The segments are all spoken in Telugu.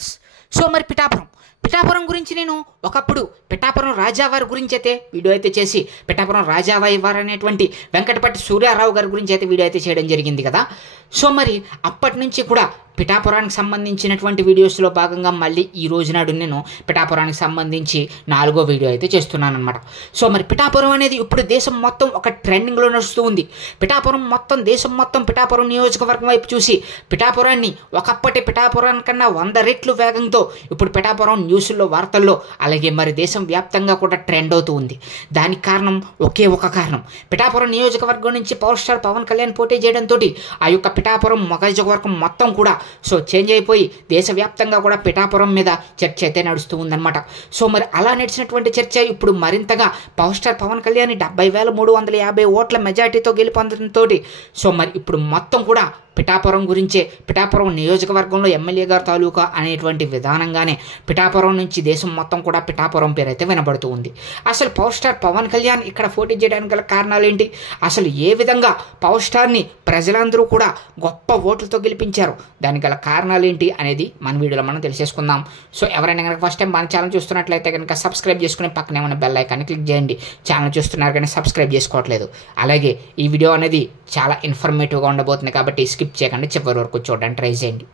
ఫ్రెండ్స్. సో మరి పిఠాపురం గురించి నేను ఒకప్పుడు పిఠాపురం రాజావారి గురించి అయితే వీడియో అయితే చేసి పిఠాపురం రాజావారి అనేటువంటి వెంకటపట్టి సూర్యారావు గారి గురించి అయితే వీడియో అయితే చేయడం జరిగింది కదా. సో మరి అప్పటి నుంచి కూడా పిఠాపురానికి సంబంధించినటువంటి వీడియోస్లో భాగంగా మళ్ళీ ఈ రోజు నాడు నేను పిఠాపురానికి సంబంధించి 4వ వీడియో అయితే చేస్తున్నాను అనమాట. సో మరి పిఠాపురం అనేది ఇప్పుడు దేశం మొత్తం ఒక ట్రెండింగ్లో నడుస్తూ ఉంది. దేశం మొత్తం పిఠాపురం నియోజకవర్గం వైపు చూసి పిఠాపురాన్ని ఒకప్పటి పిఠాపురాన్ని కన్నా 100 రెట్లు వేగంతో ఇప్పుడు పిఠాపురం న్యూస్లో వార్తల్లో అలాగే మరి దేశం వ్యాప్తంగా కూడా ట్రెండ్ అవుతూ ఉంది. దానికి కారణం ఒకే ఒక కారణం, పిఠాపురం నియోజకవర్గం నుంచి పవర్ స్టార్ పవన్ కళ్యాణ్ పోటీ చేయడంతో ఆ యొక్క పిఠాపురం నియోజకవర్గం మొత్తం కూడా చేంజ్ అయిపోయి దేశవ్యాప్తంగా కూడా పిఠాపురం మీద చర్చ అయితే నడుస్తూ ఉందన్నమాట. సో మరి అలా నడిచినటువంటి చర్చ ఇప్పుడు మరింతగా పవర్ స్టార్ పవన్ కళ్యాణ్ 70,350 ఓట్ల మెజార్టీతో గెలుపొందడంతో సో మరి ఇప్పుడు మొత్తం కూడా పిఠాపురం గురించే, పిఠాపురం నియోజకవర్గంలో ఎమ్మెల్యే గారు తాలూకా అనేటువంటి విధానంగానే పిఠాపురం నుంచి దేశం మొత్తం కూడా పిఠాపురం పేరు అయితే వినబడుతూ ఉంది. అసలు పవర్ స్టార్ పవన్ కళ్యాణ్ ఇక్కడ పోటీ చేయడానికి గల కారణాలు ఏంటి, అసలు ఏ విధంగా పవర్ స్టార్ని ప్రజలందరూ కూడా గొప్ప ఓట్లతో గెలిపించారు, దానికి గల కారణాలు ఏంటి అనేది మన వీడియోలో మనం తెలిసేసుకుందాం. సో ఎవరైనా కనుక ఫస్ట్ టైం మన ఛానల్ చూస్తున్నట్లయితే కనుక సబ్స్క్రైబ్ చేసుకుని పక్కనే ఉన్న బెల్ ఐకాన్ని క్లిక్ చేయండి. ఛానల్ చూస్తున్నారు కానీ సబ్స్క్రైబ్ చేసుకోవట్లేదు. అలాగే ఈ వీడియో అనేది చాలా ఇన్ఫర్మేటివ్గా ఉండబోతుంది కాబట్టి స్కిప్ చేయకుండా చివరి వరకు చూడడానికి ట్రై చేయండి.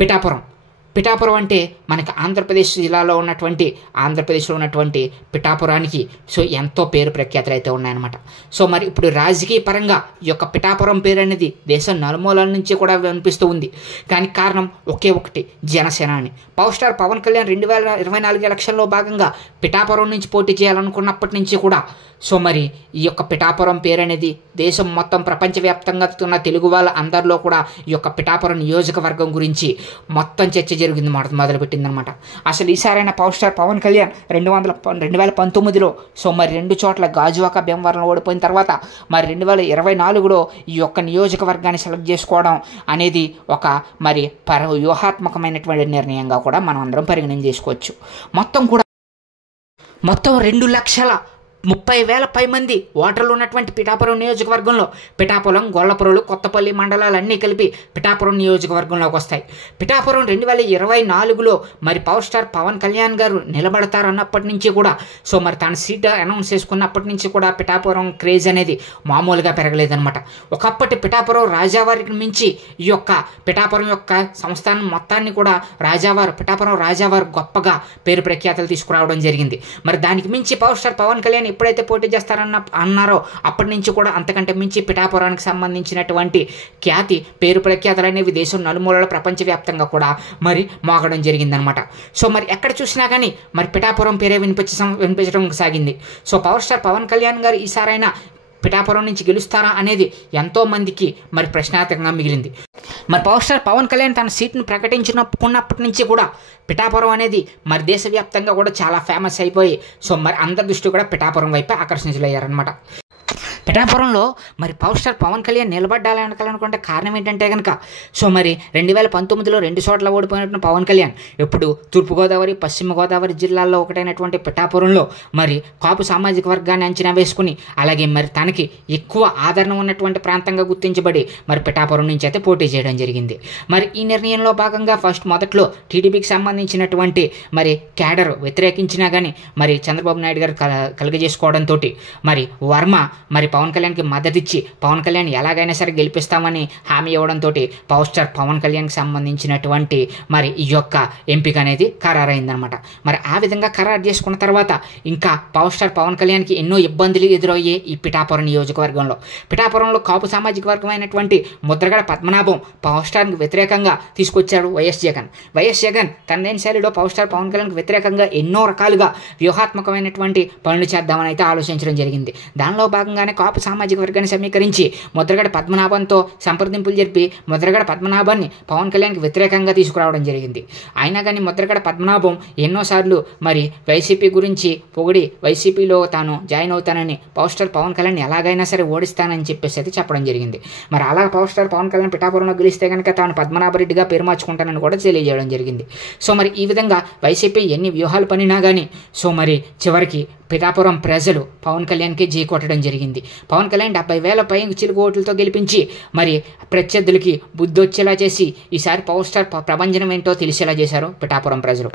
పిఠాపురం అంటే మనకి ఆంధ్రప్రదేశ్లో ఉన్నటువంటి పిఠాపురానికి ఎంతో పేరు ప్రఖ్యాతులు అయితే ఉన్నాయన్నమాట. సో మరి ఇప్పుడు రాజకీయ పరంగా ఈ యొక్క పిఠాపురం పేరు అనేది దేశం నలుమూలల నుంచి కూడా వినిపిస్తూ ఉంది. దానికి కారణం ఒకే ఒకటి, జనసేన అని. పవర్ స్టార్ పవన్ కళ్యాణ్ 2024 ఎలక్షన్లో భాగంగా పిఠాపురం నుంచి పోటీ చేయాలనుకున్నప్పటి నుంచి కూడా సో మరి ఈ యొక్క పిఠాపురం పేరు అనేది దేశం మొత్తం ప్రపంచవ్యాప్తంగా ఉన్న తెలుగు వాళ్ళ అందరిలో కూడా ఈ యొక్క పిఠాపురం నియోజకవర్గం గురించి మొత్తం చర్చ జరిగింది మొదలుపెట్టిందనమాట. అసలు ఈసారైనా పవర్ స్టార్ పవన్ కళ్యాణ్ 2019లో సో మరి 2 చోట్ల గాజువాక భీమవరంలో ఓడిపోయిన తర్వాత మరి 2024లో ఈ యొక్క నియోజకవర్గాన్ని సెలెక్ట్ చేసుకోవడం అనేది ఒక మరి వ్యూహాత్మకమైనటువంటి నిర్ణయంగా కూడా మనం అందరం పరిగణన చేసుకోవచ్చు. మొత్తం 2,30,000 పైమంది ఓటర్లు ఉన్నటువంటి పిఠాపురం నియోజకవర్గంలో పిఠాపురం, గొల్లపురం, కొత్తపల్లి మండలాలన్నీ కలిపి పిఠాపురం నియోజకవర్గంలోకి వస్తాయి. పిఠాపురం 2024లో మరి పవర్ స్టార్ పవన్ కళ్యాణ్ గారు నిలబడతారన్నప్పటి నుంచి కూడా సో మరి తన సీట్ అనౌన్స్ చేసుకున్నప్పటి నుంచి కూడా పిఠాపురం క్రేజ్ అనేది మామూలుగా పెరగలేదన్నమాట. ఒకప్పటి పిఠాపురం రాజావారికి మించి ఈ యొక్క పిఠాపురం యొక్క సంస్థానం మొత్తాన్ని కూడా పిఠాపురం రాజావారు గొప్పగా పేరు ప్రఖ్యాతలు తీసుకురావడం జరిగింది. మరి దానికి మించి పవర్ స్టార్ పవన్ కళ్యాణ్ ఎప్పుడైతే పోటీ చేస్తారన్నారో అప్పటి నుంచి కూడా అంతకంటే మించి పిఠాపురానికి సంబంధించినటువంటి ఖ్యాతి, పేరు ప్రఖ్యాతలు అనేవి దేశం నలుమూలల ప్రపంచవ్యాప్తంగా కూడా మరి మోగడం జరిగిందనమాట. సో మరి ఎక్కడ చూసినా కానీ మరి పిఠాపురం పేరే వినిపించడం సాగింది. So power star Pawan Kalyan garu ఈసారైనా పిఠాపురం నుంచి గెలుస్తారా అనేది ఎంతో మందికి మరి ప్రశ్నార్థకంగా మిగిలింది. మరి పవర్ స్టార్ పవన్ కళ్యాణ్ తన సీట్ను ప్రకటించుకున్నప్పటి నుంచి కూడా పిఠాపురం అనేది మరి దేశవ్యాప్తంగా కూడా చాలా ఫేమస్ అయిపోయి సో మరి అందరి దృష్టి కూడా పిఠాపురం వైపే ఆకర్షించలేరన్నమాట. పిఠాపురంలో మరి పవర్ స్టార్ పవన్ కళ్యాణ్ నిలబడాలనుకుంటే కారణం ఏంటంటే కనుక సో మరి 2019లో 2 చోట్ల ఓడిపోయినటువంటి పవన్ కళ్యాణ్ ఇప్పుడు తూర్పుగోదావరి, పశ్చిమ గోదావరి జిల్లాల్లో ఒకటైనటువంటి పిఠాపురంలో మరి కాపు సామాజిక వర్గాన్ని అంచనా వేసుకుని అలాగే మరి తనకి ఎక్కువ ఆదరణ ఉన్నటువంటి ప్రాంతంగా గుర్తించబడి మరి పిఠాపురం నుంచి అయితే పోటీ చేయడం జరిగింది. మరి ఈ నిర్ణయంలో భాగంగా మొదట్లో టీడీపీకి సంబంధించినటువంటి మరి క్యాడర్ వ్యతిరేకించినా కానీ మరి చంద్రబాబు నాయుడు గారు కలుగజేసుకోవడంతో మరి వర్మ మరి పవన్ కళ్యాణ్కి మద్దతిచ్చి పవన్ కళ్యాణ్ ఎలాగైనా సరే గెలిపిస్తామని హామీ ఇవ్వడంతో పవర్ స్టార్ పవన్ కళ్యాణ్కి సంబంధించినటువంటి మరి ఈ యొక్క ఎంపిక అనేది ఖరారైందనమాట. మరి ఆ విధంగా ఖరారు చేసుకున్న తర్వాత ఇంకా పవర్ స్టార్ పవన్ కళ్యాణ్కి ఎన్నో ఇబ్బందులు ఎదురయ్యాయి ఈ పిఠాపురం నియోజకవర్గంలో. పిఠాపురంలో కాపు సామాజిక వర్గం అయినటువంటి ముద్రగడ పద్మనాభం పవర్ స్టార్కి వ్యతిరేకంగా తీసుకొచ్చాడు వైఎస్ జగన్ తనదైన శైలిలో పవర్ స్టార్ పవన్ కళ్యాణ్కి వ్యతిరేకంగా ఎన్నో రకాలుగా వ్యూహాత్మకమైనటువంటి పనులు చేద్దామని అయితే ఆలోచించడం జరిగింది. దానిలో భాగంగానే కాపు సామాజిక వర్గాన్ని సమీకరించి ముద్రగడ పద్మనాభంతో సంప్రదింపులు జరిపి ముద్రగడ పద్మనాభాన్ని పవన్ కళ్యాణ్కి వ్యతిరేకంగా తీసుకురావడం జరిగింది. అయినా కానీ ముద్రగడ పద్మనాభం ఎన్నోసార్లు మరి వైసీపీ గురించి పొగిడి వైసీపీలో తాను జాయిన్ అవుతానని పవర్ స్టార్ పవన్ కళ్యాణ్ ఎలాగైనా సరే ఓడిస్తానని చెప్పేసి అయితే చెప్పడం జరిగింది. మరి అలా పవర్ స్టార్ పవన్ కళ్యాణ్ పిఠాపురంలో గెలిస్తే కనుక తాను పద్మనాభరెడ్డిగా పేరు మార్చుకుంటానని కూడా తెలియజేయడం జరిగింది. సో మరి ఈ విధంగా వైసీపీ ఎన్ని వ్యూహాలు పనినా కానీ సో మరి చివరికి పిఠాపురం ప్రజలు పవన్ కళ్యాణ్కి జీ కొట్టడం జరిగింది. పవన్ కళ్యాణ్ 70,000 పై చిలుకు ఓట్లతో గెలిపించి మరి ప్రత్యర్థులకి బుద్ధి వచ్చేలా చేసి ఈసారి పవర్ స్టార్ ప్రభంజనం ఏంటో తెలిసేలా చేశారు పిఠాపురం ప్రజలు.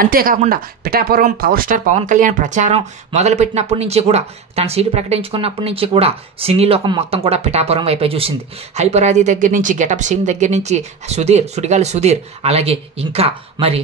అంతేకాకుండా పిఠాపురం పవర్ స్టార్ పవన్ కళ్యాణ్ ప్రచారం మొదలుపెట్టినప్పటి నుంచి కూడా, తన సీటు ప్రకటించుకున్నప్పటి నుంచి కూడా సినీ లోకం మొత్తం కూడా పిఠాపురం వైపే చూసింది. హైపరాది దగ్గర నుంచి, గెటప్ సీన్ దగ్గర నుంచి, సుడిగాలి సుధీర్, అలాగే ఇంకా మరి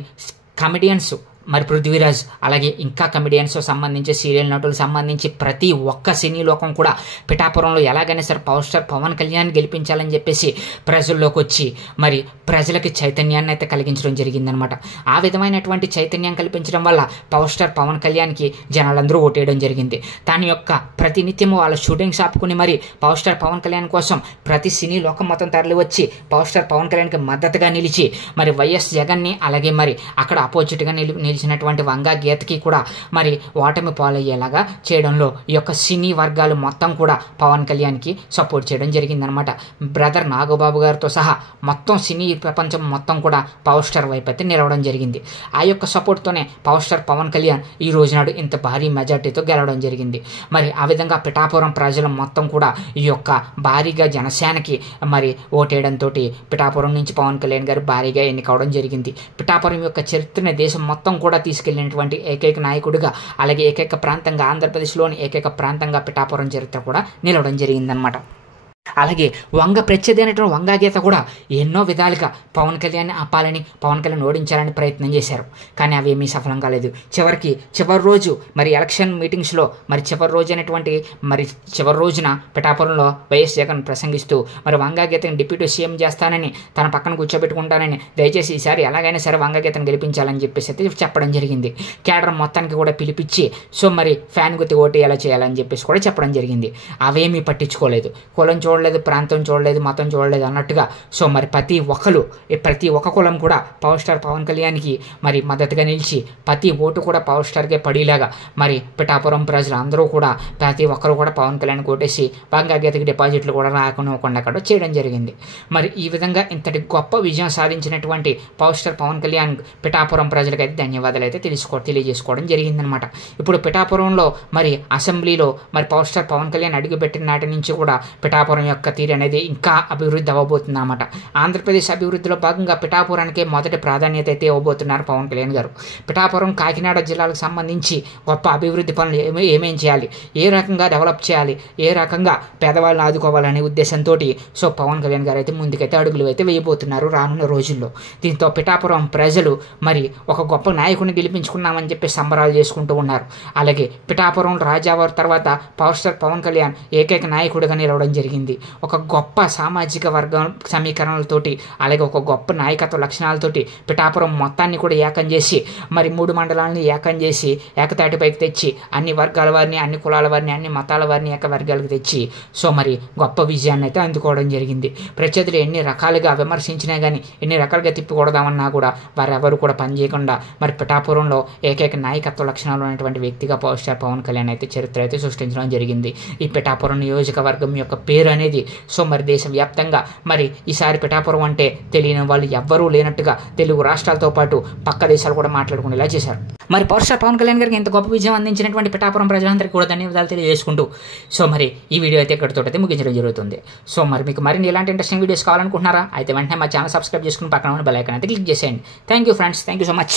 కమెడియన్స్ మరి పృథ్వీరాజ్, అలాగే ఇంకా కమెడియన్స్ సంబంధించి, సీరియల్ నటులకు సంబంధించి ప్రతి ఒక్క సినీ లోకం కూడా పిఠాపురంలో ఎలాగైనా సరే పవర్ స్టార్ పవన్ కళ్యాణ్ గెలిపించాలని చెప్పేసి ప్రజల్లోకి వచ్చి మరి ప్రజలకి చైతన్యాన్ని అయితే కలిగించడం జరిగిందనమాట. ఆ విధమైనటువంటి చైతన్యం కల్పించడం వల్ల పవర్ స్టార్ పవన్ కళ్యాణ్కి జనాలందరూ ఓటేయడం జరిగింది. దాని యొక్క ప్రతినిత్యము వాళ్ళ షూటింగ్స్ ఆపుకుని మరి పవర్ స్టార్ పవన్ కళ్యాణ్ కోసం ప్రతి సినీ లోకం మొత్తం తరలి వచ్చి పవర్ స్టార్ పవన్ కళ్యాణ్కి మద్దతుగా నిలిచి మరి వైఎస్ జగన్ని, అలాగే మరి అక్కడ అపోజిట్గా నిలిచినటువంటి వంగా గీతకి కూడా మరి ఓటమి పాలయ్యేలాగా చేయడంలో ఈ యొక్క సినీ వర్గాలు మొత్తం కూడా పవన్ కళ్యాణ్కి సపోర్ట్ చేయడం జరిగిందనమాట. బ్రదర్ నాగబాబు గారితో సహా మొత్తం సినీ ప్రపంచం మొత్తం కూడా పవర్ స్టార్ వైపు అయితే నిలవడం జరిగింది. ఆ యొక్క సపోర్ట్తోనే పవర్ స్టార్ పవన్ కళ్యాణ్ ఈ రోజునాడు ఇంత భారీ మెజార్టీతో గెలవడం జరిగింది. మరి ఆ విధంగా పిఠాపురం ప్రజలు మొత్తం కూడా ఈ యొక్క భారీగా జనసేనకి మరి ఓటేయడంతో పిఠాపురం నుంచి పవన్ కళ్యాణ్ గారు భారీగా ఎన్నికవడం జరిగింది. పిఠాపురం యొక్క చరిత్రని దేశం మొత్తం కూడా తీసుకెళ్లినటువంటి ఏకైక నాయకుడిగా, అలాగే ఏకైక ప్రాంతంగా, ఆంధ్రప్రదేశ్లోని ఏకైక ప్రాంతంగా పిఠాపురం చరిత్ర కూడా నిలవడం జరిగిందనమాట. అలాగే ప్రత్యర్థి అయినటువంటి వంగా గీత కూడా ఎన్నో విధాలుగా పవన్ కళ్యాణ్ ఆపాలని, పవన్ కళ్యాణ్ ఓడించాలని ప్రయత్నం చేశారు. కానీ అవి ఏమీ సఫలం కాలేదు. చివరి రోజు మరి ఎలక్షన్ మీటింగ్స్లో మరి చివరి రోజున పిఠాపురంలో వైఎస్ జగన్ ప్రసంగిస్తూ మరి వంగా గీతని డిప్యూటీ సీఎం చేస్తానని, తన పక్కన కూర్చోబెట్టుకుంటానని, దయచేసి ఈసారి ఎలాగైనా సరే వంగా గీతను గెలిపించాలని చెప్పేసి అయితే చెప్పడం జరిగింది. కేడర్ మొత్తానికి కూడా పిలిపించి సో మరి ఫ్యాన్ గుర్తి ఓటు ఎలా చేయాలని చెప్పేసి కూడా చెప్పడం జరిగింది. అవేమీ పట్టించుకోలేదు. కులం చూడలేదు, ప్రాంతం చూడలేదు, మతం చూడలేదు అన్నట్టుగా సో మరి ప్రతి ఒక్క కులం కూడా పవర్ స్టార్ పవన్ కళ్యాణ్కి మరి మద్దతుగా నిలిచి ప్రతి ఓటు కూడా పవర్ స్టార్కే పడేలాగా మరి పిఠాపురం ప్రజలు అందరూ కూడా ప్రతి ఒక్కరు కూడా పవన్ కళ్యాణ్ కొట్టేసి వంగా గీతకి డిపాజిట్లు కూడా రాకుండా అక్కడ చేయడం జరిగింది. మరి ఈ విధంగా ఇంతటి గొప్ప విజయం సాధించినటువంటి పవర్ స్టార్ పవన్ కళ్యాణ్ పిఠాపురం ప్రజలకైతే ధన్యవాదాలు అయితే తెలియజేసుకోవడం జరిగిందనమాట. ఇప్పుడు పిఠాపురంలో మరి అసెంబ్లీలో మరి పవర్ స్టార్ పవన్ కళ్యాణ్ అడుగుపెట్టిన నాటి నుంచి కూడా పిఠాపురం యొక్క తీరు అనేది ఇంకా అభివృద్ధి అవ్వబోతుంది అన్నమాట. ఆంధ్రప్రదేశ్ అభివృద్ధిలో భాగంగా పిఠాపురానికి మొదటి ప్రాధాన్యత అయితే ఇవ్వబోతున్నారు పవన్ కళ్యాణ్ గారు. పిఠాపురం, కాకినాడ జిల్లాలకు సంబంధించి గొప్ప అభివృద్ధి పనులు ఏమేం చేయాలి, ఏ రకంగా డెవలప్ చేయాలి, ఏ రకంగా పేదవాళ్ళని ఆదుకోవాలనే ఉద్దేశంతో సో పవన్ కళ్యాణ్ గారు అయితే ముందుకైతే అడుగులు అయితే వేయబోతున్నారు రానున్న రోజుల్లో. దీంతో పిఠాపురం ప్రజలు మరి ఒక గొప్ప నాయకుడిని గెలిపించుకున్నామని చెప్పి సంబరాలు చేసుకుంటూ ఉన్నారు. అలాగే పిఠాపురం రాజావారి తర్వాత పవర్ స్టార్ పవన్ కళ్యాణ్ ఏకైక నాయకుడిగా నిలవడం జరిగింది. ఒక గొప్ప సామాజిక వర్గం సమీకరణలతోటి, అలాగే ఒక గొప్ప నాయకత్వ లక్షణాలతోటి పిఠాపురం మొత్తాన్ని కూడా ఏకం చేసి మరి 3 మండలాలని ఏకం చేసి ఏకతాటిపైకి తెచ్చి అన్ని వర్గాల వారిని, అన్ని కులాల వారిని, అన్ని మతాల వారిని ఏక వర్గాలకు తెచ్చి సో మరి గొప్ప విజయాన్ని అయితే అందుకోవడం జరిగింది. ప్రత్యర్థులు ఎన్ని రకాలుగా విమర్శించినా కానీ, ఎన్ని రకాలుగా తిప్పికొడదామన్నా కూడా వారెవరు కూడా పనిచేయకుండా మరి పిఠాపురంలో ఏకైక నాయకత్వ లక్షణాలు ఉన్నటువంటి వ్యక్తిగా పవర్ స్టార్ పవన్ కళ్యాణ్ అయితే చరిత్ర అయితే సృష్టించడం జరిగింది. ఈ పిఠాపురం నియోజకవర్గం యొక్క పేరు అనేది సో మరి దేశవ్యాప్తంగా మరి ఈసారి పిఠాపురం అంటే తెలియని వాళ్ళు ఎవ్వరూ లేనట్టుగా తెలుగు రాష్ట్రాలతో పాటు పక్క దేశాలు కూడా మాట్లాడుకునేలా చేశారు. మరి పవర్ స్టార్ పవన్ కళ్యాణ్ గారికి ఇంత గొప్ప విజయం అందించినటువంటి పిఠాపురం ప్రజలందరికీ కూడా ధన్యవాదాలు తెలియజేసుకుంటూ సో మరి ఈ వీడియో అయితే ఇక్కడితో అయితే ముగించడం జరుగుతుంది. సో మరి మీకు మరిన్ని ఇలాంటి ఇంట్రెస్టింగ్ వీడియోస్ కావాలనుకుంటున్నారా? అయితే వెంటనే మా ఛానల్ సబ్స్క్రైబ్ చేసుకుని పక్కన ఉన్న బెల్ ఐకాన్ అయితే క్లిక్ చేసేయండి. Thank you friends, thank you so much.